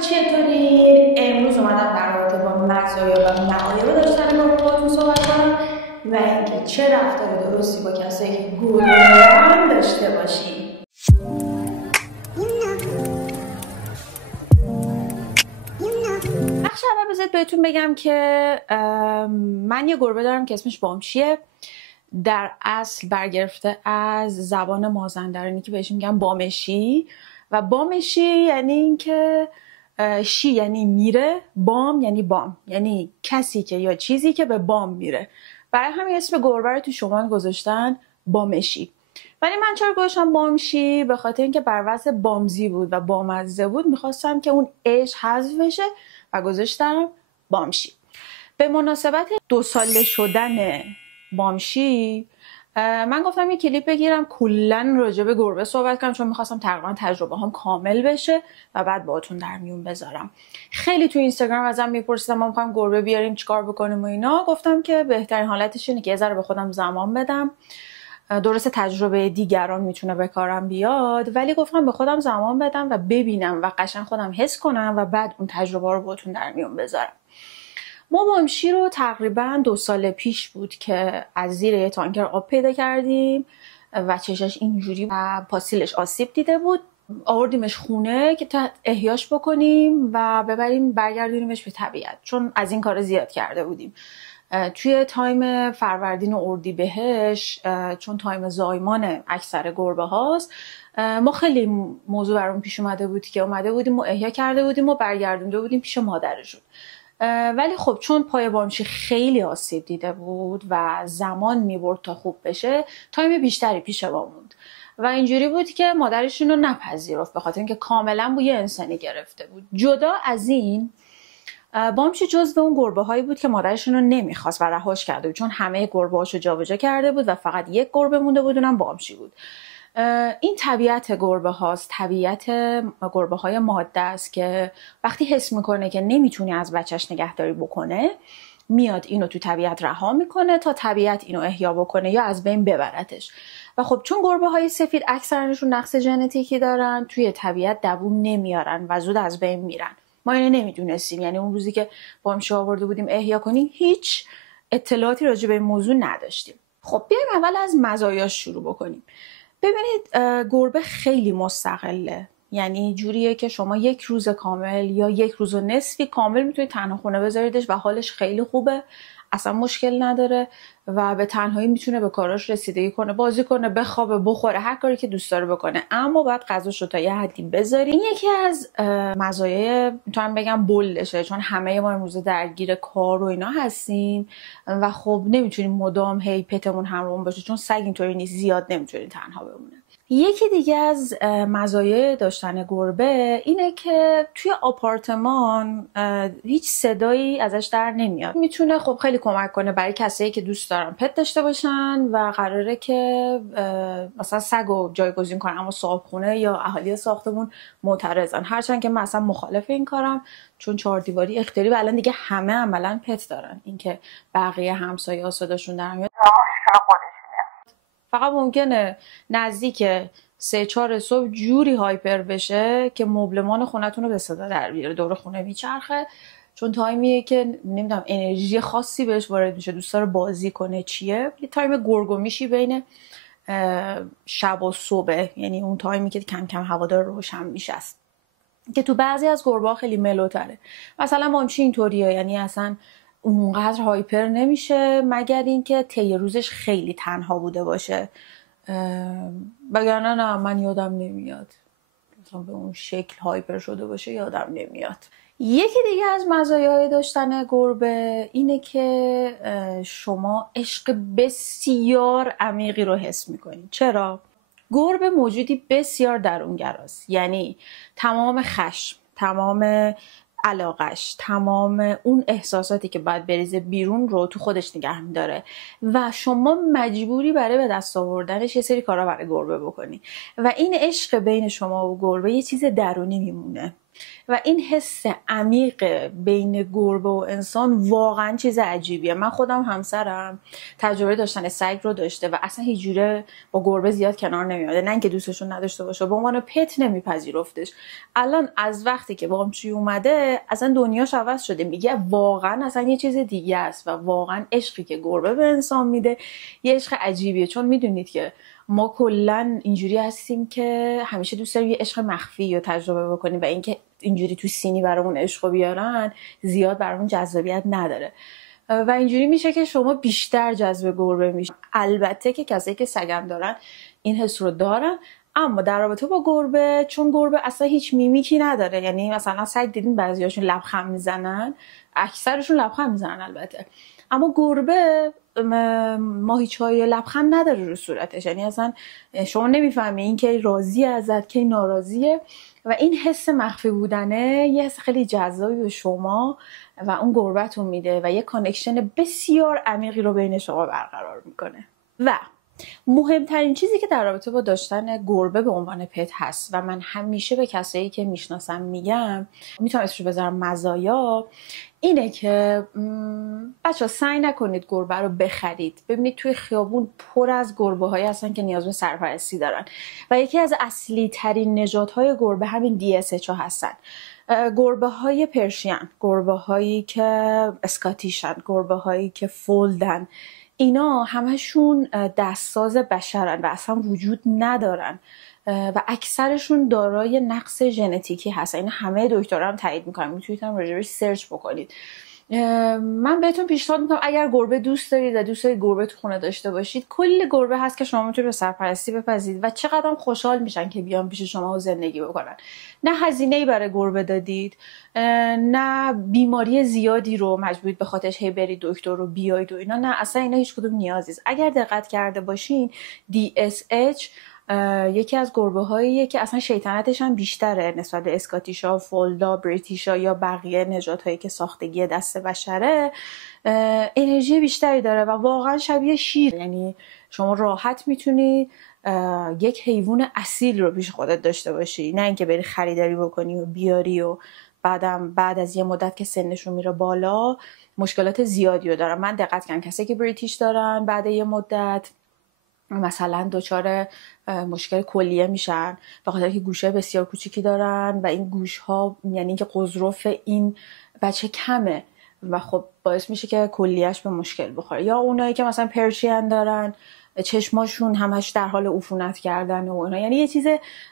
چطوری؟ امروز اومدم در رابطه با مزایا و معایب داشتن گربه باهاتون صحبت کنم و اینکه چه رفتار درستی با کسایی که گربه دارن داشته باشی. بخش اول بذارید بهتون بگم که من یه گربه دارم که اسمش بامشیه. در اصل برگرفته از زبان مازندرانی که بهش میگن بامشی و بامشی یعنی اینکه شی یعنی میره، بام یعنی بام، یعنی کسی که یا چیزی که به بام میره. برای همین اسم گربه رو تو شمال گذاشتن بامشی. ولی من چرا گذاشتم بامشی؟ به خاطر اینکه بر وزن بامزی بود و بامزه بود، میخواستم که اون اش حذف بشه و گذاشتم بامشی. به مناسبت 2 ساله شدن بامشی من گفتم یه کلیپ بگیرم کلن راجع به گربه صحبت کنم، چون میخواستم تقریبا تجربه هم کامل بشه و بعد باهاتون در میون بذارم. خیلی تو اینستاگرام ازم میپرسیدن ما میخوایم گربه بیاریم چیکار بکنیم و اینا. گفتم که بهترین حالتش اینه که یه ذره به خودم زمان بدم. درسته تجربه دیگران میتونه به کارم بیاد، ولی گفتم به خودم زمان بدم و ببینم و قشنگ خودم حس کنم و بعد اون تجربه رو باهاتون در میون بذارم. ما بامشی رو تقریبا 2 سال پیش بود که از زیر یه تانکر آب پیدا کردیم و چشاش اینجوری و پاسیلش آسیب دیده بود. آوردیمش خونه که تا احیاش بکنیم و ببریم برگردونیمش به طبیعت، چون از این کار زیاد کرده بودیم. توی تایم فروردین و اردیبهشت، چون تایم زایمان اکثر گربه هاست، ما خیلی موضوع برام پیش اومده بود که اومده بودیم و احیا کرده بودیم و برگردونده بودیم پیش مادرشون. ولی خب چون پای بامشی خیلی آسیب دیده بود و زمان میبرد تا خوب بشه، تایم بیشتری پیش ما موند و اینجوری بود که مادرشون رو نپذیرفت، به خاطر اینکه کاملا بوی انسانی گرفته بود. جدا از این، بامشی جزو اون گربه هایی بود که مادرشون رو نمیخواست و رهاش کرده بود، چون همه گربه هاشو جابجا کرده بود و فقط یک گربه مونده بود، اونم بامشی بود. این طبیعت گربه هاست، طبیعت گربه های ماده است که وقتی حس میکنه که نمیتونه از بچهش نگهداری بکنه، میاد اینو تو طبیعت رها میکنه تا طبیعت اینو احیا بکنه یا از بین ببرتش. و خب چون گربه های سفید اکثرشون نقص ژنتیکی دارن، توی طبیعت دووم نمیارن و زود از بین میرن. ما اینو نمیدونستیم، یعنی اون روزی که بامشی آورده بودیم احیا کنیم هیچ اطلاعاتی راجع به این موضوع نداشتیم. خب بیایم اول از مزایاش شروع بکنیم. ببینید گربه خیلی مستقله، یعنی جوریه که شما 1 روز کامل یا 1 روز و نصفی کامل میتونید تنها خونه بذاریدش و حالش خیلی خوبه، اصلا مشکل نداره و به تنهایی میتونه به کاراش رسیدگی کنه، بازی کنه، بخوابه، بخوره، هر کاری که دوست داره بکنه. اما باید غذاشو تا یه حدی بذاری. این یکی از مزایای میتونم بگم بولشه، چون همه ما امروز درگیر کار و اینا هستیم و خب نمیتونیم مدام هی پتمون همراهمون باشه، چون سگ اینطوری نیست، زیاد نمیتونه تنها بمونه. یکی دیگه از مزایای داشتن گربه اینه که توی آپارتمان هیچ صدایی ازش در نمیاد. میتونه خب خیلی کمک کنه برای کسایی که دوست دارن پت داشته باشن و قراره که مثلا سگو جایگزین کنن، اما صاحبخونه یا اهالی ساختمون معترضن. هرچند که من اصلا مخالف این کارم، چون 4 دیواری اختیاری و الان دیگه همه عملاً پت دارن. اینکه بقیه همسایه‌ها صداشون در میاد فقط ممکنه نزدیک 3-4 صبح جوری هایپر بشه که مبلمان خونتون رو به صدا در بیاره، دور خونه میچرخه، چون تایمیه که نمیدونم انرژی خاصی بهش وارد میشه، دوست داره بازی کنه. چیه یه تایم گرگومیشی بین شب و صبح، یعنی اون تایمی که کم کم هوادار روشن میشه است، که تو بعضی از گربه‌ها خیلی ملوتره. مثلا بامشی اینطوریه، یعنی اصلا اونقدر هایپر نمیشه مگر اینکه طی روزش خیلی تنها بوده باشه، وگرنه نه من یادم نمیاد مثلا به اون شکل هایپر شده باشه، یادم نمیاد. یکی دیگه از مزایای داشتن گربه اینه که شما عشق بسیار عمیقی رو حس میکنید. چرا؟ گربه موجودی بسیار درونگراست، یعنی تمام خشم، تمام علاقش، تمام اون احساساتی که باید بریزه بیرون رو تو خودش نگه میداره و شما مجبوری برای به دست آوردنش یه سری کارا برای گربه بکنی و این عشق بین شما و گربه یه چیز درونی میمونه. و این حس عمیق بین گربه و انسان واقعا چیز عجیبیه. من خودم همسرم تجربه داشتن سگ رو داشته و اصلا هیچ جوره با گربه زیاد کنار نمیاد، نه اینکه دوستشون نداشته باشه، به عنوان پت نمیپذیرفتش. الان از وقتی که بامچی اومده اصلا دنیاش عوض شده، میگه واقعا اصلا یه چیز دیگه است و واقعا عشقی که گربه به انسان میده یه عشق عجیبیه. چون میدونید که ما کلا اینجوری هستیم که همیشه دوست داریم یه عشق مخفی رو تجربه بکنیم و اینکه اینجوری تو سینی برامون عشق بیارن زیاد برامون جذابیت نداره و اینجوری میشه که شما بیشتر جذب گربه میشه. البته که کسایی که سگم دارن این حس رو دارن، اما در رابطه با گربه، چون گربه اصلا هیچ میمیکی نداره، یعنی مثلا سگ دیدین بعضیاشون لبخند میزنن، اکثرشون لبخند میزنن البته، اما گربه ماهیچه‌های لبخند نداره رو صورتش، یعنی اصلا شما نمیفهمی این که راضی ازت که ناراضیه و این حس مخفی بودنه یه حس خیلی جذابی به شما و اون گربه‌تون میده و یه کانکشن بسیار عمیقی رو بین شما برقرار میکنه. و مهمترین چیزی که در رابطه با داشتن گربه به عنوان پت هست و من همیشه به کسایی که میشناسم میگم، میتونم اسمشو بذارم مزایا، اینه که بچه‌ها سعی نکنید گربه رو بخرید. ببینید توی خیابون پر از گربه هایی هستن که نیاز به سرپرستی دارن و یکی از اصلی ترین نژادهای گربه همین DSH ها هستن. گربه های پرشین، گربه هایی که اسکاتیشن، گربه هایی که فولدن، اینا همشون دستساز بشرن و اصلا وجود ندارن و اکثرشون دارای نقص ژنتیکی هستن. این همه دکترها هم تایید میکنن، میتونید هم راجعش سرچ بکنید. من بهتون پیشنهاد میکنم اگر گربه دوست دارید و دوست دارید گربه تو خونه داشته باشید، کلی گربه هست که شما میتونید به سرپرستی بپذیرید و چقدر خوشحال میشن که بیان پیش شما و زندگی بکنن. نه هزینه‌ای برای گربه دادید، نه بیماری زیادی رو مجبورید به خاطرش هی برید دکتر رو بیاید و اینا، نه اصلا اینا هیچ کدوم نیازی نیست. اگر دقت کرده باشین DSH یکی از گربه هاییه که اصلا شیطنتش هم بیشتره نسبت به اسکاتیشا، فولدا، بریتیشا یا بقیه نژادهایی که ساختگی دست بشره، انرژی بیشتری داره و واقعا شبیه شیر. یعنی شما راحت میتونی یک حیوان اصیل رو پیش خودت داشته باشی، نه اینکه بری خریداری بکنی و بیاری و بعد از یه مدت که سنشون میره بالا مشکلات زیادی رو دارن. من دقت کردم کسایی که بریتیش دارن بعد یه مدت مثلا دچار مشکل کلیه میشن به خاطر که گوشه بسیار کوچیکی دارن و این گوش ها یعنی که قضرف این بچه کمه و خب باعث میشه که کلیهش به مشکل بخوره. یا اونایی که مثلا پرشین دارن چشماشون همش در حال عفونت کردن و اینا، یعنی یه چیز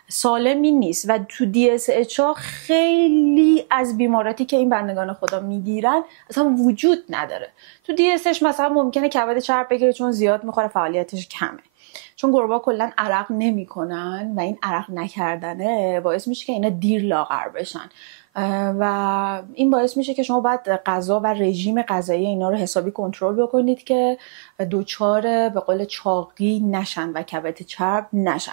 سالمی نیست. و تو DSH ها خیلی از بیماراتی که این بندگان خدا میگیرن اصلا وجود نداره. تو DSH مثلا ممکنه کبد چرب بگیره چون زیاد میخوره، فعالیتش کمه، چون گربه‌ها کلا عرق نمیکنن و این عرق نکردنه باعث میشه که اینا دیر لاغر بشن و این باعث میشه که شما باید غذا و رژیم غذایی اینا رو حسابی کنترل بکنید که دوچار به قول چاقی نشن و کبد چرب نشن.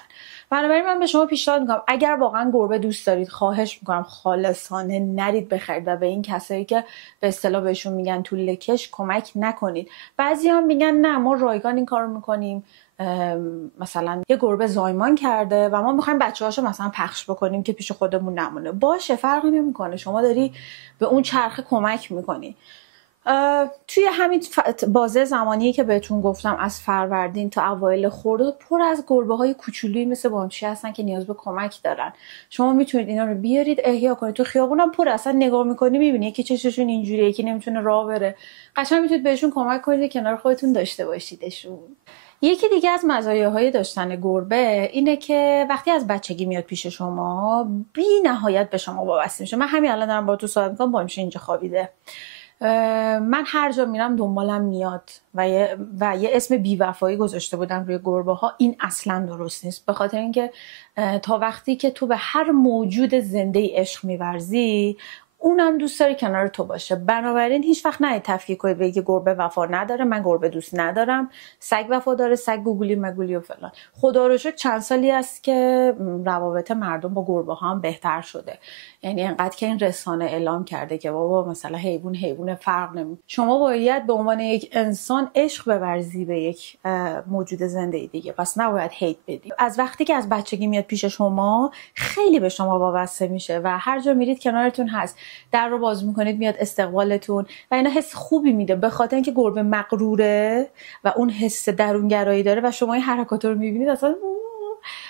بنابراین من به شما پیشنهاد میکنم اگر واقعا گربه دوست دارید، خواهش میکنم خالصانه نرید بخرید و به این کسایی که به اصطلاح بهشون میگن توله کش کمک نکنید. بعضیا میگن نه ما رایگان این کارو میکنیم، مثلا یه گربه زایمان کرده و ما میخوایم بچه‌هاشو مثلا پخش بکنیم که پیش خودمون نمونه. باشه، فرقی نمیکنه، شما داری به اون چرخه کمک میکنی. توی همین بازه زمانی که بهتون گفتم از فروردین تا اوایل خرداد پر از گربه های کوچولویی مثل بامچی هستن که نیاز به کمک دارن. شما میتونید اینا رو بیارید احیا کنید. تو خیابونم پر، اصلا نگاه میکنی میبینی یکی چششون اینجوریه، یکی نمیتونه راه بره، قشنگ میتونید بهشون کمک کنید کنار خودتون داشته باشیدشون. یکی دیگه از مزایاهای داشتن گربه اینه که وقتی از بچگی میاد پیش شما بی نهایت به شما وابسته میشه. من همین الان دارم با تو صحبت میکنم، بامچی اینجا خوابیده، من هر جا میرم دنبالم میاد و یه اسم بیوفایی گذاشته بودن روی گربه ها. این اصلا درست نیست، به خاطر اینکه تا وقتی که تو به هر موجود زنده ای عشق میورزی اونم دوست داره کنار تو باشه. بنابراین هیچ وقت نه تفکیک کنید بگی گربه وفا نداره، من گربه دوست ندارم، سگ وفا داره، سگ گوگلی مگولی و فلان. خدا رو شکر چند سالی است که روابط مردم با گربه ها هم بهتر شده. یعنی انقدر که این رسانه اعلام کرده که بابا مثلا حیوان فرق نمیکنه. شما باید به عنوان یک انسان عشق بورزی به یک موجود زنده دیگه، پس نباید هیت بدی. از وقتی که از بچگی میاد پیش شما خیلی به شما وابسته میشه و هر جا میرید کنارتون هست، در رو باز میکنید میاد استقبالتون و اینا حس خوبی میده، به خاطر اینکه گربه مغروره و اون حس درونگرایی داره و شما این حرکات رو میبینید. اصلا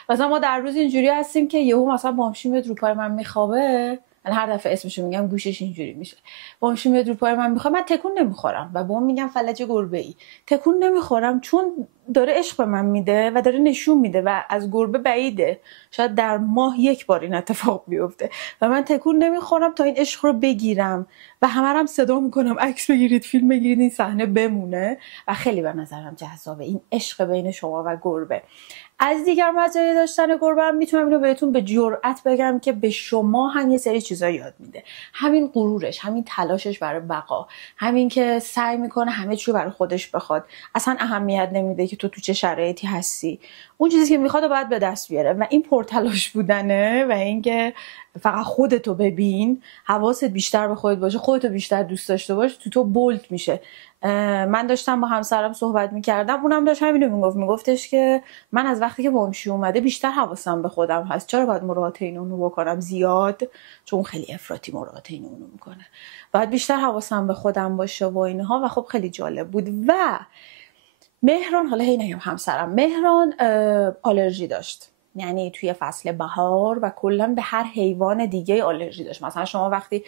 مثلا ما در روز اینجوری هستیم که یهو مثلا بامشی میاد رو پای من میخوابه، من هر دفعه اسمشو میگم گوشش اینجوری میشه، بامشی میاد رو پای من میخوابه، من تکون نمیخورم و بهم میگم فلج گربه ای. تکون نمیخورم چون داره عشق به من میده و داره نشون میده و از گربه بعیده، شاید در ماه یک بار این اتفاق بیفته و من تکون نمیخورم تا این عشق رو بگیرم و همه هم صدا میکنم عکس بگیرید، فیلم بگیرید، این صحنه بمونه و خیلی به نظرم جذابه این عشق بین شما و گربه. از دیگر مزایای داشتن گربه هم میتونم اینو بهتون به جرئت بگم که به شما هم یه سری چیزا یاد میده. همین غرورش، همین تلاشش برای بقا، همین که سعی میکنه همه چی رو برای خودش بخواد، اصلا اهمیت نمیده که تو چه شرایطی هستی، اون چیزی که میخواد باید به دست بیاره و این پرتلاش بودنه و اینکه فقط خودتو ببین، حواست بیشتر به خودت باشه، خودتو بیشتر دوست داشته باش، تو بولد میشه. من داشتم با همسرم صحبت میکردم، اونم داشت همینو میگفتش که من از وقتی که بامشی اومده بیشتر حواسم به خودم هست، چرا باید مراعات این اونو بکنم زیاد، چون خیلی افراطی مراعات این اونو میکنه، باید بیشتر حواسم به خودم باشه و اینها. و خب خیلی جالب بود. و مهران، حالا هی نگم همسرم، مهران آلرژی داشت، یعنی توی فصل بهار و کلا به هر حیوان دیگه آلرژی داشت. مثلا شما وقتی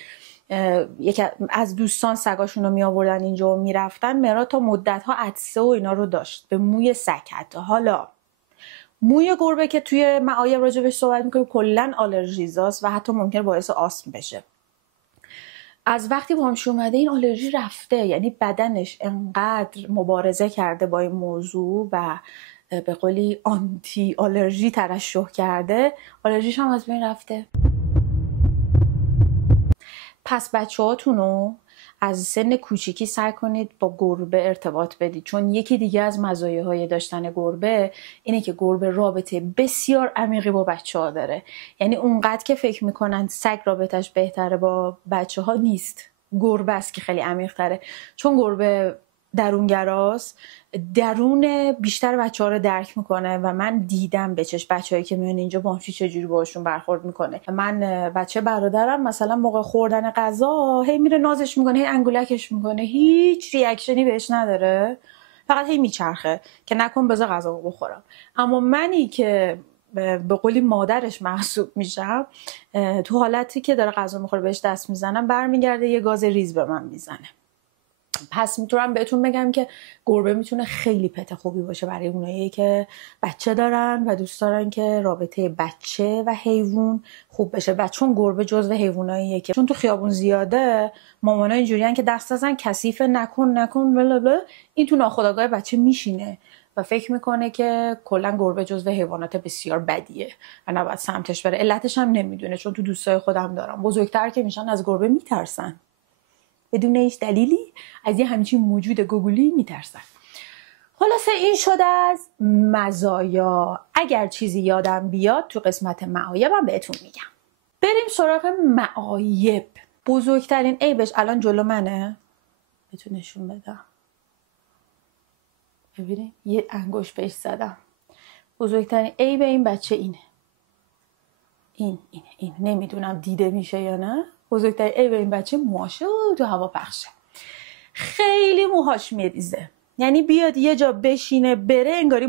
یکی از دوستان سگاشون رو می آوردن اینجا و میرفتن، مهران تا مدت ها عطسه و اینا رو داشت به موی سگ. حتی حالا موی گربه که توی معایب راجبش صحبت میکنیم کلا آلرژیزاست و حتی ممکنه باعث آسم بشه. از وقتی بامشی اومده این آلرژی رفته، یعنی بدنش انقدر مبارزه کرده با این موضوع و به قولی آنتی آلرژی ترشح کرده، آلرژیش هم از بین رفته. پس بچه‌هاتونو از سن کوچیکی سعی کنید با گربه ارتباط بدید، چون یکی دیگه از مزایاهای داشتن گربه اینه که گربه رابطه بسیار عمیقی با بچه‌ها داره. یعنی اونقدر که فکر میکنن سگ رابطش بهتره با بچه‌ها نیست، گربه است که خیلی عمیق تره، چون گربه درونگراست، درون بیشتر بچه‌ها رو درک میکنه و من دیدم به چشم بچه‌هایی که میان اینجا بامشی چجوری باشون برخورد میکنه. من بچه برادرم مثلا موقع خوردن غذا هی میره نازش میکنه، هی انگولکش میکنه، هیچ ریاکشنی بهش نداره، فقط هی میچرخه که نکن بذار غذا بخورم. اما منی که به قولی مادرش محسوب میشم، تو حالتی که داره غذا میخوره بهش دست میزنم، برمیگرده یه گاز ریز به من میزنه. پس میتونم بهتون بگم که گربه میتونه خیلی پت خوبی باشه برای اونایی که بچه دارن و دوست دارن که رابطه بچه و حیوان خوب بشه. چون گربه جزو حیواناییه که چون تو خیابون زیاده، مامانا اینجوریان که دست ازن کثیفه، نکن بلا، این تو ناخودآگاه بچه میشینه و فکر میکنه که کلا گربه جزو حیوانات بسیار بدیه و نباید سمتش بره. علتش هم نمیدونه، چون تو دوستای خودم دارم بزرگتر که میشن از گربه میترسن، بدون هیچ دلیلی از یه همچین موجود گوگلی میترسن. خلاصه این شده از مزایا. اگر چیزی یادم بیاد تو قسمت معایبم بهتون میگم. بریم سراغ معایب. بزرگترین عیبش الان جلو منه، بهتون نشون بدم، ببینید یه انگشت بهش زدم. بزرگترین عیب این بچه اینه، این نمیدونم دیده میشه یا نه. بزرگترین عیب این بچه موهاشه و تو هوا پخشه، خیلی موهاش میریزه، یعنی بیاد یه جا بشینه بره انگاری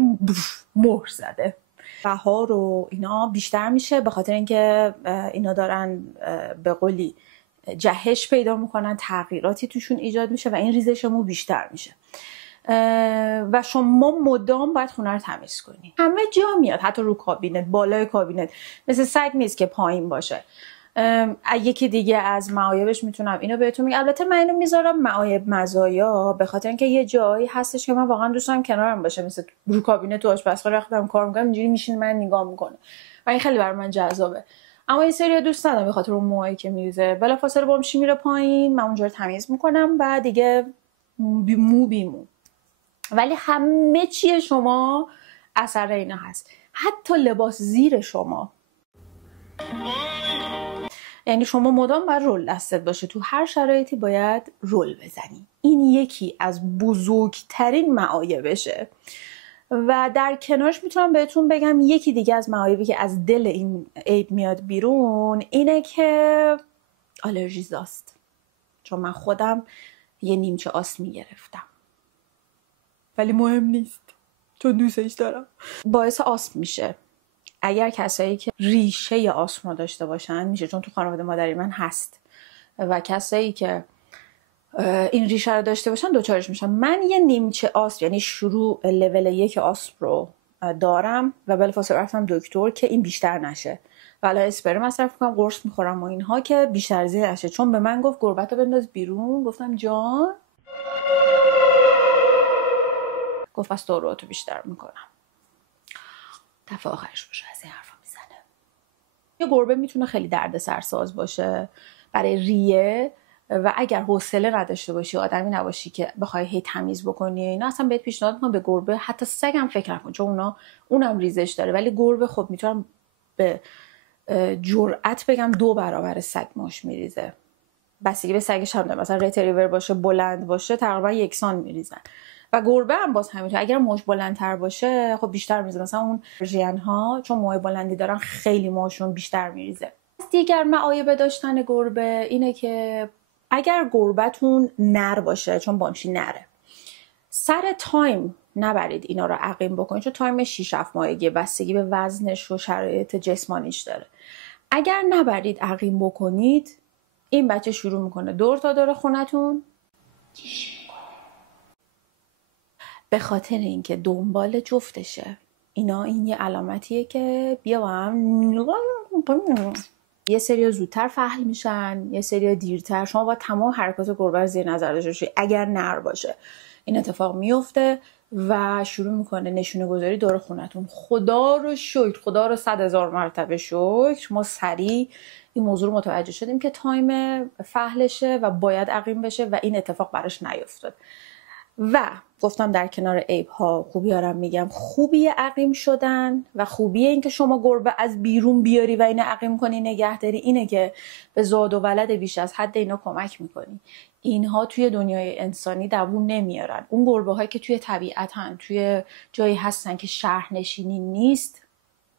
مهر زده. بهار و اینا بیشتر میشه به خاطر اینکه اینا دارن به قولی جهش پیدا میکنن، تغییراتی توشون ایجاد میشه و این ریزش مو بیشتر میشه و شما مدام باید خونه رو تمیز کنی. همه جا میاد، حتی رو کابینت، بالای کابینت، مثل سگ نیست که پایین باشه. یکی دیگه از معایبش میتونم اینو بهتون میگم. البته من اینو میذارم معایب مزایا به خاطر اینکه یه جایی هستش که من واقعا دوست دارم کنارم باشه، مثل رو کابینت تو آشپزخونه وقتی دارم کار میکنم اینجوری میشینه من نگاه میکنه و این خیلی برای من جذابه. اما این سری دوست ندارم به خاطر اون موهایی که میریزه. بلافاصله بامشی میره پایین، من اونجا رو تمیز میکنم و دیگه مو بی مو. ولی همه چیه شما اثر اینا هست، حتی لباس زیر شما. یعنی شما مدام باید رول دستت باشه، تو هر شرایطی باید رول بزنی. این یکی از بزرگترین معایبشه. و در کنارش میتونم بهتون بگم یکی دیگه از معایبی که از دل این عیب میاد بیرون اینه که آلرژیزاست. چون من خودم یه نیمچه آسمی گرفتم، ولی مهم نیست چون دوستش دارم. باعث آسم میشه. اگر کسایی که ریشه آسم رو داشته باشن میشه، چون تو خانواده مادری من هست، و کسایی که این ریشه رو داشته باشن دوچارش میشن. من یه نیمچه آسم، یعنی شروع لول 1 آسم رو دارم و بلافاصله رفتم دکتر که این بیشتر نشه و الان اسپری مصرف میکنم، قرص میخورم و اینها که بیشتر زیر نشه. چون به من گفت گربت رو بنداز بیرون، گفتم جان، گفت پس داروهاتو بیشتر میکنم. دفعه آخرش باشه از این حرفا میزنه. یه گربه میتونه خیلی دردسرساز باشه برای ریه و اگر حوصله نداشته باشی، آدمی نباشی که بخوای هی تمیز بکنی اینا، اصلا بهت پیشنهاد میکنم به گربه، حتی سگ هم فکر نکن چون اونم ریزش داره، ولی گربه خب میتونم به جرأت بگم 2 برابر سگ ماش میریزه. بستگی به سگش هم داره، مثلا ریتریور باشه بلند باشه تقریبا یکسان میریزن و گربه هم باز همینطور. اگر موش بلندتر باشه خب بیشتر میریزه. مثلا اون پرژین ها چون موهای بلندی دارن خیلی موهاشون بیشتر میریزه. دیگر معایب داشتن گربه اینه که اگر گربتون نر باشه، چون بامشی نره، سر تایم نبرید اینا رو عقیم بکنید، چون تایم 6-7 ماهگی بستگی به وزنش و شرایط جسمانیش داره. اگر نبرید عقیم بکنید، این بچه شروع میکنه دور تا دور خونتون، به خاطر اینکه دنبال جفتشه. این یه علامتیه که بیا با هم. یه سری زودتر فحل میشن، یه سری دیرتر. شما باید تمام حرکات گربه رو زیر نظر داشته باشی. اگر نر باشه این اتفاق میفته و شروع میکنه نشونه گذاری دور خونتون. خدا رو شکر، خدا رو 100,000 مرتبه شکر، ما سریع این موضوع رو متوجه شدیم که تایم فحلشه و باید عقیم بشه و این اتفاق براش نیفتاد. و گفتم در کنار عیب ها خوبی هارم میگم، خوبی عقیم شدن و خوبی این که شما گربه از بیرون بیاری و اینو عقیم کنی نگهداری اینه که به زاد و ولد بیش از حد اینا کمک میکنی. اینها توی دنیای انسانی دووم نمیارن. اون گربه هایی که توی طبیعتن، توی جایی هستن که شهرنشینی نیست،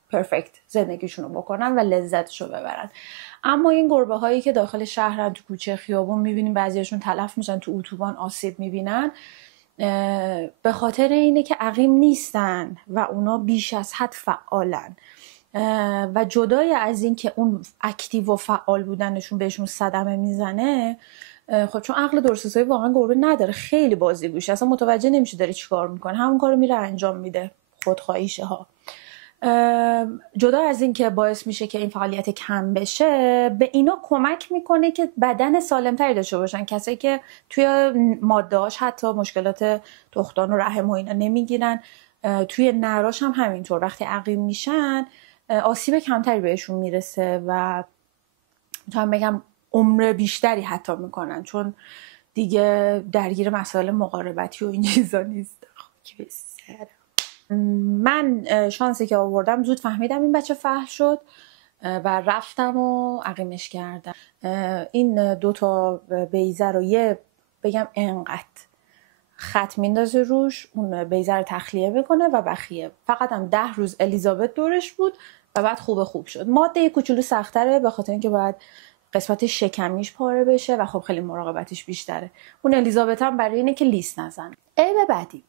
پرفکت زندگیشونو بکنن و لذتشو ببرن. اما این گربه هایی که داخل شهرن، تو کوچه خیابون میبینیم بعضیشون تلف میشن، تو اتوبان آسیب میبینن، به خاطر اینه که عقیم نیستن و اونا بیش از حد فعالن. و جدای از این که اون اکتیو و فعال بودنشون بهشون صدمه میزنه، خب چون عقل درست‌حسابی واقعا گربه نداره، خیلی بازیگوشه، اصلا متوجه نمیشه داره چیکار میکنه، همون کارو میره انجام میده، خودخواهیشه ها. جدا از این که باعث میشه که این فعالیت کم بشه، به اینا کمک میکنه که بدن سالمتری داشته باشن. کسایی که توی ماده‌هاش حتی مشکلات تخمدان و رحم و اینا نمیگیرن، توی نراش هم همینطور، وقتی عقیم میشن آسیب کمتری بهشون میرسه و میتونم بگم عمر بیشتری حتی میکنن، چون دیگه درگیر مسائل مقاربتی و این چیزا نیست. من شانسی که آوردم زود فهمیدم این بچه فحل شد و رفتم و عقیمش کردم. این 2 بیضه رو یه بگم انقدر خط میندازه روش، اون بیضه رو تخلیه میکنه و بخیه. فقط هم 10 روز الیزابت دورش بود و بعد خوب شد. ماده کوچولو سختره به خاطر اینکه باید قسمت شکمیش پاره بشه و خب خیلی مراقبتش بیشتره. اون الیزابت هم برای اینه که لیس نزنه. عیب بعدی،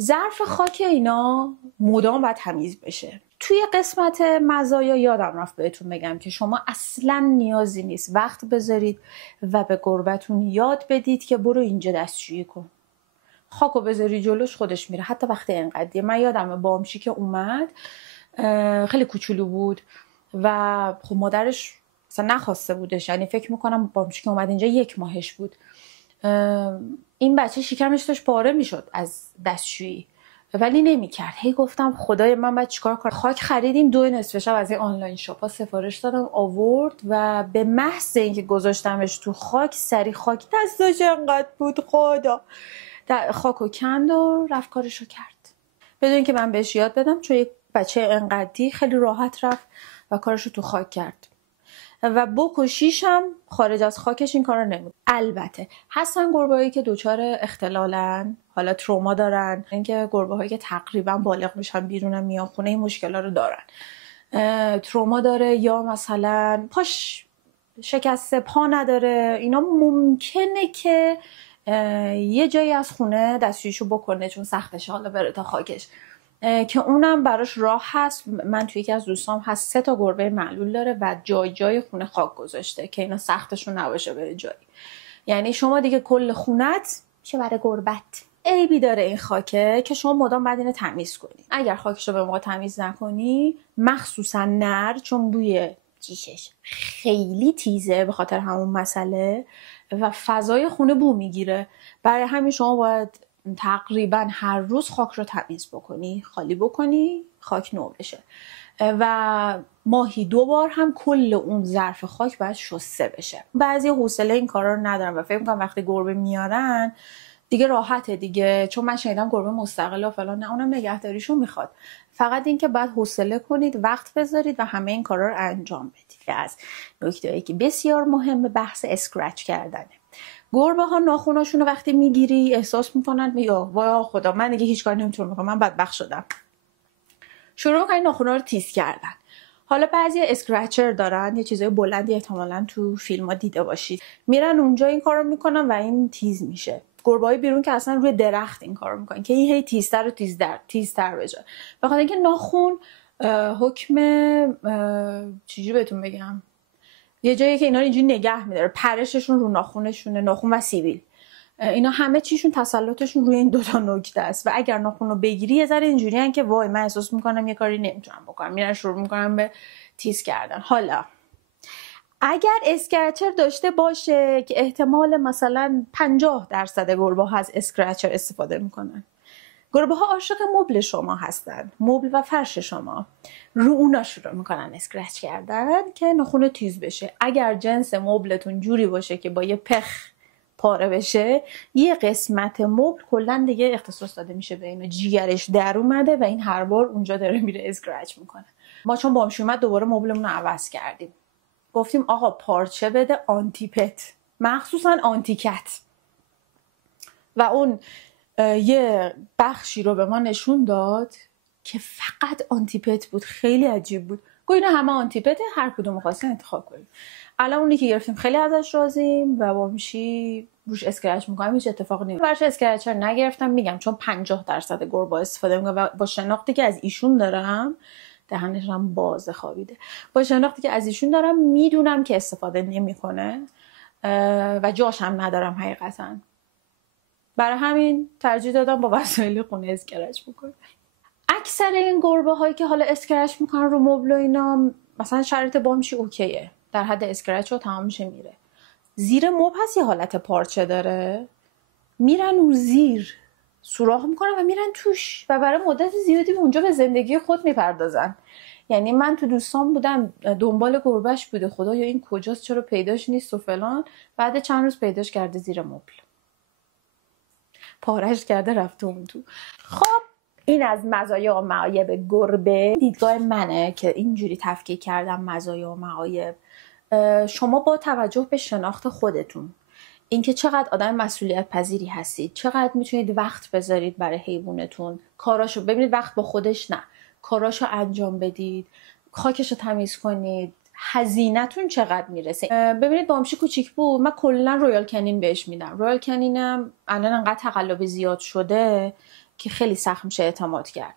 ظرف خاک اینا مدام باید تمیز بشه. توی قسمت مزایا یادم رفت بهتون بگم که شما اصلا نیازی نیست وقت بذارید و به گربتون یاد بدید که برو اینجا دستشویی کن. خاکو بذاری جلوش خودش میره، حتی وقتی اینقدیه. من یادمه بامشی که اومد خیلی کوچولو بود و خب مادرش اصلا نخواسته بودش، یعنی فکر میکنم بامشی که اومد اینجا 1 ماهش بود. این بچه شکمش داشت پاره میشد از دستشویی ولی نمیکرد. هی گفتم خدای من باید چیکار کنم. خاک خریدیم 2 نصف شب از این آنلاین شاپا سفارش دادم آورد و به محض اینکه گذاشتمش تو خاک سری خاک دستش انقدر بود خدا خاکو کند و رفت کارشو کرد بدون اینکه من بهش یاد بدم، چون یک بچه انقدی خیلی راحت رفت و کارشو تو خاک کرد و بوک و شیش هم خارج از خاکش این کارو نمید. البته هستن گربه‌هایی که دچار اختلالن، حالا تروما دارن، اینکه گربه‌هایی که تقریبا بالغ میشن بیرون میان خونه این مشکلا رو دارن، تروما داره یا مثلا پاش شکسته، پا نداره، اینا ممکنه که یه جایی از خونه دستشویشو بکنه چون سختشه حالا بره تا خاکش، که اونم براش راه هست. من توی یکی از دوستام هست 3 تا گربه معلول داره و جای خونه خاک گذاشته که اینا سختشون نباشه بره جایی. یعنی شما دیگه کل خونت میشه برای گربت. عیبی داره این خاکه که شما مدام باید اینو تمیز کنی. اگر خاکش رو به موقع تمیز نکنی، مخصوصا نر، چون بوی جیشش خیلی تیزه به خاطر همون مسئله و فضای خونه بو میگیره، برای همین شما باید تقریبا هر روز خاک رو تمیز بکنی، خالی بکنی، خاک نو بشه و ماهی 2 بار هم کل اون ظرف خاک باید شسته بشه. بعضی حوصله این کارا رو ندارن و فکر می‌کنن وقتی گربه میارن دیگه راحته دیگه، چون من شنیدم گربه مستقله و فلان. نه، اونم نگهداریشو میخواد، فقط اینکه بعد حوصله کنید، وقت بذارید و همه این کارا رو انجام بدید. از نکته‌ای که بسیار مهمه بحث اسکرچ کردنه. گربه ها ناخوناشون رو وقتی میگیری احساس میکنن یا وای خدا من دیگه هیچ کاری نمیتونم بکنم، من بدبخت شدم، شروع میکنن ناخونا رو تیز کردن. حالا بعضی اسکرچر دارن، یه چیزای بلندی احتمالاً تو فیلم‌ها دیده باشید، میرن اونجا این کارو میکنن و این تیز میشه. گربه‌های بیرون که اصلا روی درخت این کارو میکنن که این هی تیزتر و تیزتر بشه، بخاطر اینکه ناخون حکم چجوری بهتون بگم، یه جایی که اینا رو اینجوری نگه میداره، پرششون رو ناخونشونه، ناخون و سیبیل، اینا همه چیشون تسلطشون روی این 2 تا نکته است و اگر ناخون رو بگیری یه ذره اینجوریه که وای من احساس میکنم یه کاری نمیتونم بکنم، میرن شروع میکنم به تیز کردن. حالا اگر اسکرچر داشته باشه که احتمال مثلا 50% گربه ها از اسکرچر استفاده میکنن، گربه ها عاشق مبل شما هستن، مبل و فرش شما، رو اونا شروع میکنن اسکرچ کردن که ناخون تیز بشه. اگر جنس مبلتون جوری باشه که با یه پخ پاره بشه، یه قسمت مبل کلا دیگه اختصاص داده میشه به اینو، جیگرش در اومده و این هر بار اونجا داره میره اسکرچ میکنه. ما چون بامشی اومد دوباره مبلمون رو عوض کردیم، گفتیم آقا پارچه بده آنتی پت، مخصوصا آنتی کت، و اون یه بخشی رو به ما نشون داد که فقط آنتیپت بود. خیلی عجیب بود. گویا اینا همه آنتیپته، هر کدوم خواستین انتخاب کنیم. الان اونی که گرفتیم خیلی ازش راضیم و با میشی روش اسکرچ میکنم، هیچ اتفاقی نمیفته. براش اسکرچر نگرفتم، میگم چون 50% گربه استفاده میکنم و با شناختی که از ایشون دارم، دهنش هم باز خوابیده، با شناختی که از ایشون دارم میدونم که استفاده نمیکنه و جاش هم ندارم حقیقتا، برای همین ترجیح دادم با وسایل خونه اسکرچ بکنم. اکثر این گربه هایی که حالا اسکرچ میکنن رو مبل و اینا، مثلا شرایط بامشی اوکیه، در حد اسکرچ رو تمام میشه میره. زیر مبل هست یه حالت پارچه داره، میرن اون زیر سوراخ میکنن و میرن توش و برای مدت زیادی اونجا به زندگی خود میپردازن. یعنی من تو دوستان بودم دنبال گربهش بوده، خدایا این کجاست، چرا پیداش نیست و فلان، بعد چند روز پیداش کرده زیر مبل، پارش کرده رفته اون تو. خب این از مزایا و معایب گربه. دیدگاه منه که اینجوری تفکیک کردم مزایا و معایب. شما با توجه به شناخت خودتون، اینکه چقدر آدم مسئولیت پذیری هستید، چقدر میتونید وقت بذارید برای حیوانتون، کاراشو ببینید، وقت با خودش نه، کاراشو انجام بدید، خاکشو تمیز کنید، هزینه‌تون چقدر میرسه. ببینید بامشی کوچیک بود، من کلا رویال کنین بهش میدم. رویال کنینم الان انقدر تقلب زیاد شده که خیلی سخت میشه اعتماد کرد.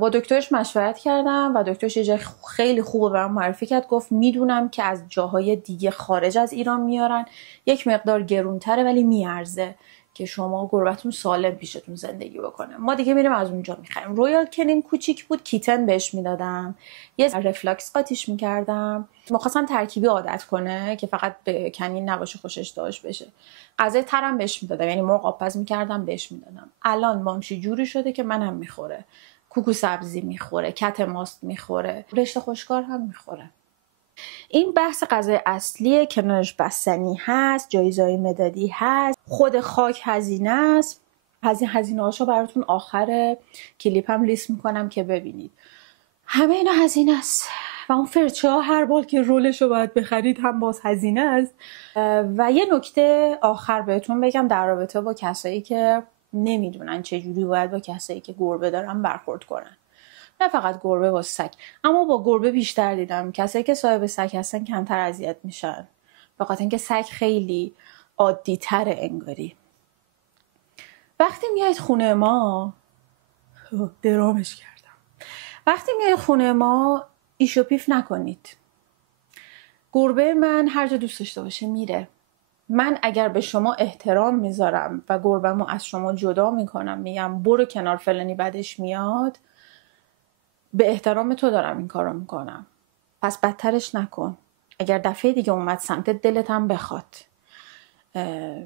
با دکترش مشورت کردم و دکترش یه جای خیلی خوبه برام معرفی کرد، گفت میدونم که از جاهای دیگه خارج از ایران میارن، یک مقدار گرونتره ولی میارزه، که شما گربتون سالم پیشتون زندگی بکنه. ما دیگه میریم از اونجا میخریم. رویال کنین کوچیک بود، کیتن بهش میدادم، یه رفلاکس قاطیش میکردم. میخواستم ترکیبی عادت کنه که فقط به کنین نباشه، خوشش داشت بشه. غذای ترم بهش میدادم، یعنی مرغ آبپز میکردم بهش میدادم. الان مامشی جوری شده که منم میخوره، کوکو سبزی میخوره، کت ماست میخوره، رشته خوشکار هم میخوره. این بحث غذای اصلیه، کنارش بستنی هست، جایزه‌های مدادی هست، خود خاک هزینه است. هزینه هاشو براتون آخر کلیپ هم لیست میکنم که ببینید. همه اینا هزینه است و اون فرچه ها هر بار که رولش رو باید بخرید هم باز هزینه است. و یه نکته آخر بهتون بگم در رابطه با کسایی که نمیدونن چجوری باید با کسایی که گربه دارن برخورد کنن. نه فقط گربه، با سگ، اما با گربه بیشتر دیدم. کسایی که صاحب سگ هستن کمتر اذیت میشن، به خاطر اینکه سگ خیلی عادی تره انگاری. وقتی میاید خونه ما، درامش کردم، وقتی میاید خونه ما ایشو پیف نکنید. گربه من هر جا دوست داشته باشه میره. من اگر به شما احترام میذارم و گربه‌مو از شما جدا میکنم، میگم برو کنار فلانی بدش میاد، به احترام تو دارم این کارو میکنم، پس بدترش نکن. اگر دفعه دیگه اومد سمتت، دلت هم بخواد،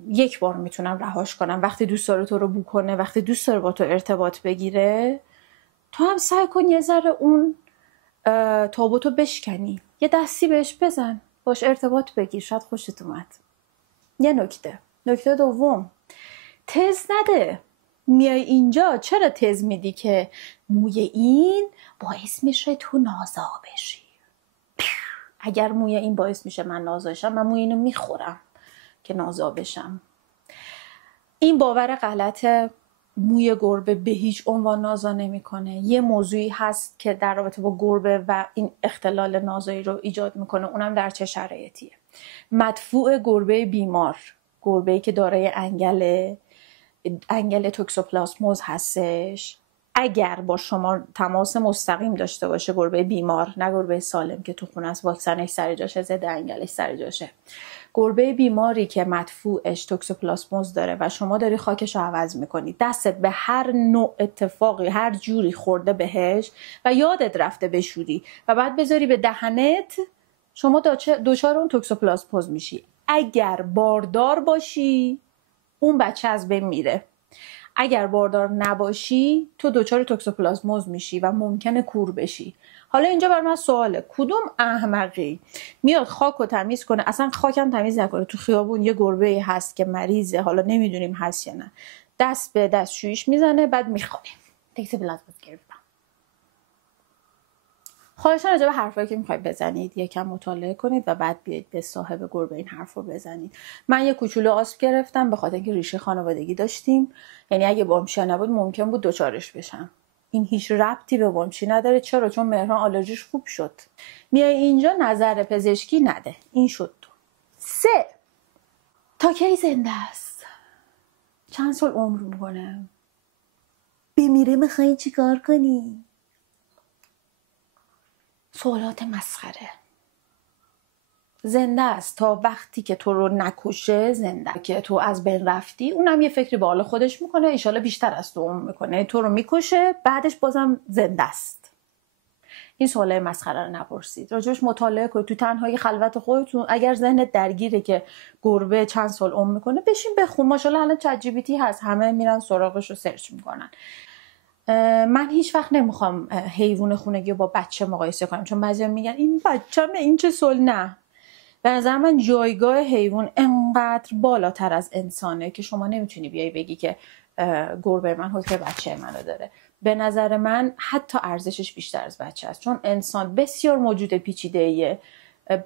یک بار میتونم رهاش کنم. وقتی دوست داره تو رو بو کنه، وقتی دوست داره با تو ارتباط بگیره، تو هم سعی کن یه ذره اون تابوتو بشکنی، یه دستی بهش بزن، باش ارتباط بگیر، شاید خوشت اومد. یه نکته دوم، تز نده. میای اینجا چرا تز میدی که موی این باعث میشه تو نازا بشی؟ اگر موی این باعث میشه من نازا بشم، من موی اینو میخورم که نازا بشم. این باور غلطه. موی گربه به هیچ عنوان نازا نمیکنه. یه موضوعی هست که در رابطه با گربه و این اختلال نازایی رو ایجاد میکنه، اونم در چه شرایطیه. مدفوع گربه بیمار، گربه‌ای که دارای انگل توکسوپلاسموز هستش، اگر با شما تماس مستقیم داشته باشه، گربه بیمار، نه گربه سالم که تو خونه است واکسنش سر جاشه، ضد انگلش سر جاشه، گربه بیماری که مدفوعش توکسوپلاسموز داره و شما داری خاکش رو عوض میکنی، دستت به هر نوع اتفاقی هر جوری خورده بهش و یادت رفته بشوری و بعد بذاری به دهنت، شما دچار اون توکسوپلاسموز میشی. اگر باردار باشی، اون بچه از بین میره. اگر باردار نباشی، تو دچار توکسوپلاسموز میشی و ممکنه کور بشی. حالا اینجا بر من سواله، کدوم احمقی میاد خاک رو تمیز کنه، اصلا خاکم تمیز نکنه، تو خیابون یه گربه هست که مریضه، حالا نمیدونیم هست یا نه، دست به دستشویش میزنه، بعد میخوره توکسوپلاسموز گرفتم. خواهشاً راجع به حرفایی که میخواید بزنید یکم مطالعه کنید و بعد بیاید به صاحب گربه این حرف رو بزنید. من یه کوچولو آسپ گرفتم به خاطر اینکه ریشه خانوادگی داشتیم، یعنی اگه بامچی نبود ممکن بود دوچارش بشم. این هیچ ربطی به بامچی نداره. چرا؟ چون مهران آلرژیش خوب شد. میای اینجا نظر پزشکی نده. این شد تو. 3. تا کی زنده است؟ چند سال عمر میکنه؟ بمیره میخوایی چی کار کنی؟ سوالات مسخره. زنده است تا وقتی که تو رو نکشه، زنده که تو از بین رفتی، اونم یه فکری به حال خودش میکنه، انشالله بیشتر از تو عمر میکنه، تو رو میکشه، بعدش بازم زنده است. این سوالای مسخره رو نپرسید، راجبش مطالعه کنید تو تنهایی خلوت خودتون. اگر ذهنت درگیره که گربه چند سال عمر میکنه، بشین بخون. ماشاءالله الان چت جی پی تی هست، همه میرن سراغش رو سرچ میکنن. من هیچ وقت نمیخوام حیوان خونگی رو با بچه مقایسه کنم، چون بعضیا میگن این بچه‌مه، این چه سال. نه، به نظر من جایگاه حیوان انقدر بالاتر از انسانه که شما نمیتونی بیای بگی که گربه من حکم بچه منو داره. به نظر من حتی ارزشش بیشتر از بچه است، چون انسان بسیار موجود پیچیده‌ایه.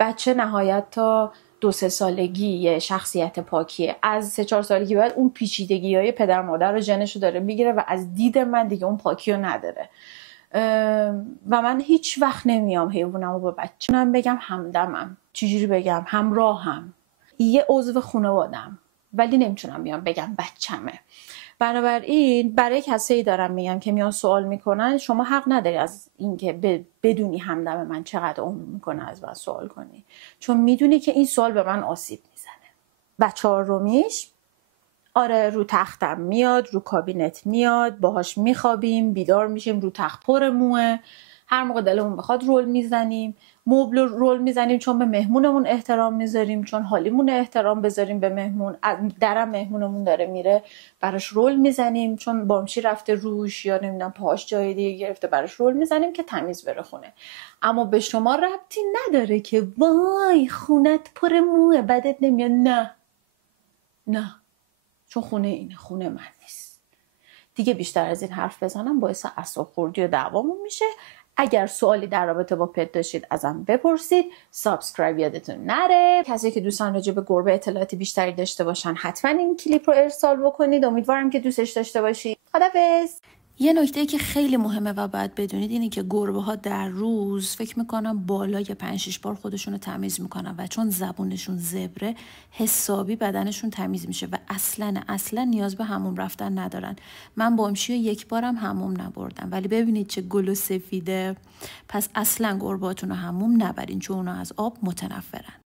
بچه نهایت تا 2-3 سالگی یه شخصیت پاکیه، از 3-4 سالگی بعد اون پیچیدگی‌های پدر مادر رو ژنشو داره میگیره و از دید من دیگه اون پاکی رو نداره. و من هیچ وقت نمیام حیوانمو با بچه‌م بگم همدمم، چجوری بگم، همراهم، یه عضو خانواده‌ام، ولی نمیتونم بیام بگم بچه‌مه. بنابراین برای کسایی دارم میگم که میان سوال میکنن، شما حق نداری از اینکه بدونی همدم من چقدر عمر میکنه از من سوال کنی، چون میدونی که این سوال به من آسیب میزنه. و 4میش، آره رو تختم میاد، رو کابینت میاد، باهاش میخوابیم، بیدار میشیم، رو تخت پر موه، هر موقع دلمون بخواد رول میزنیم، مبل رول میزنیم چون به مهمونمون احترام میذاریم، چون حالیمون احترام بذاریم به مهمون، درم مهمونمون داره میره براش رول میزنیم، چون بامچی رفته روش یا نمیدونم پاهاش جای دیگه گرفته براش رول میزنیم که تمیز بره خونه. اما به شما ربطی نداره که وای خونت پر موه بدت نمیاد. نه چون خونه اینه، خونه من نیست. دیگه بیشتر از این حرف بزنم باعث اعصاب خوردی و دعوامون میشه. اگر سوالی در رابطه با پت داشتید ازم بپرسید. سابسکرایب یادتون نره. کسی که دوستان راجع به گربه اطلاعاتی بیشتری داشته باشن حتما این کلیپ رو ارسال بکنید. امیدوارم که دوستش داشته باشید. خداحافظ. یه نکته که خیلی مهمه و باید بدونید اینه که گربه ها در روز فکر میکنم بالای 5-6 بار خودشون رو تمیز میکنن و چون زبونشون زبره حسابی بدنشون تمیز میشه و اصلا نیاز به حموم رفتن ندارن. من بامشی 1 بارم حموم نبردم، ولی ببینید چه گل و سفیده. پس اصلا گربهاتون رو حموم نبرین چون اونا از آب متنفرن.